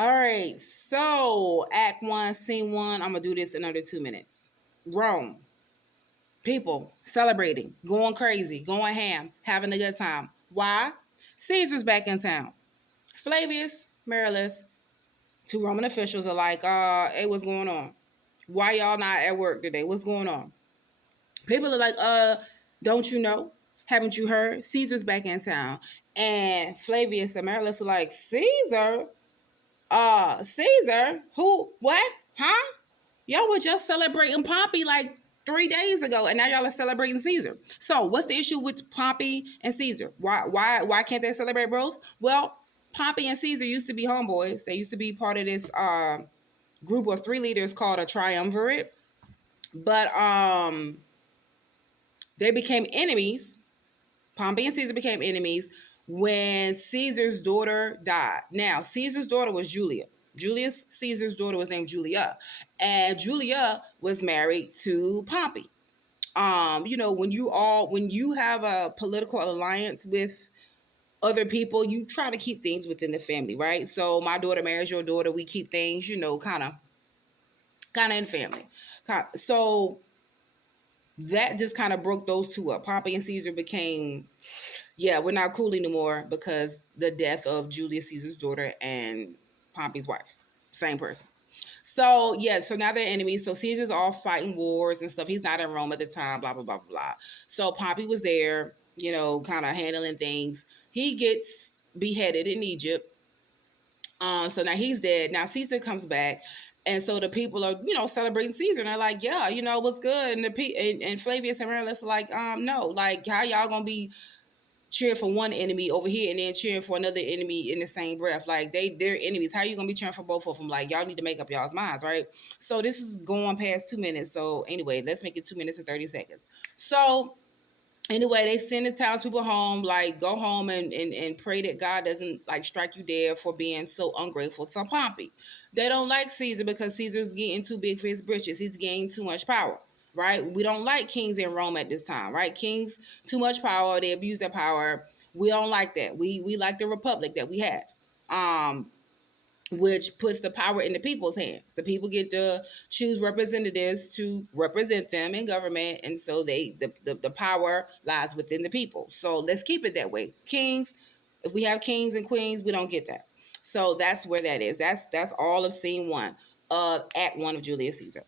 All right, so Act 1, Scene 1. I'm going to do this in under 2 minutes. Rome. People celebrating, going crazy, going ham, having a good time. Why? Caesar's back in town. Flavius, Marullus, two Roman officials are like, hey, what's going on? Why y'all not at work today? What's going on? People are like, don't you know? Haven't you heard? Caesar's back in town. And Flavius and Marullus are like, Caesar? Caesar? Who? What? Huh? Y'all were just celebrating Pompey like 3 days ago, and now y'all are celebrating Caesar. So what's the issue with Pompey and Caesar? Why can't they celebrate both? Well, Pompey and Caesar used to be homeboys. They used to be part of this group of three leaders called a triumvirate. But they became enemies. Pompey and Caesar became enemies when Caesar's daughter died. Now, Caesar's daughter was Julia. Julius Caesar's daughter was named Julia, and Julia was married to Pompey. When you have a political alliance with other people, you try to keep things within the family, right? So my daughter marries your daughter. We keep things, kind of in family. So that just kind of broke those two up. Pompey and Caesar became, we're not cool anymore because the death of Julius Caesar's daughter and Pompey's wife, same person. So so now they're enemies. So Caesar's off fighting wars and stuff. He's not in Rome at the time, blah, blah, blah, blah. So Pompey was there, kind of handling things. He gets beheaded in Egypt. So now he's dead. Now Caesar comes back. And so the people are, celebrating Caesar. And they're like, yeah, what's good? And Flavius and Marullus are like, no, like, how y'all gonna be cheering for one enemy over here and then cheering for another enemy in the same breath? Like, they're enemies. How you gonna be cheering for both of them? Like, y'all need to make up y'all's minds, right? So this is going past 2 minutes. So anyway, let's make it 2 minutes and 30 seconds. So anyway, they send the townspeople home, like, go home and pray that God doesn't, like, strike you dead for being so ungrateful to Pompey. They don't like Caesar because Caesar's getting too big for his britches. He's gaining too much power, right? We don't like kings in Rome at this time, right? Kings, too much power. They abuse their power. We don't like that. We like the republic that we have. Which puts the power in the people's hands. The people get to choose representatives to represent them in government, and so the power lies within the people. So let's keep it that way. Kings, if we have kings and queens, we don't get that. So that's where that is. That's all of Scene 1 of Act 1 of Julius Caesar.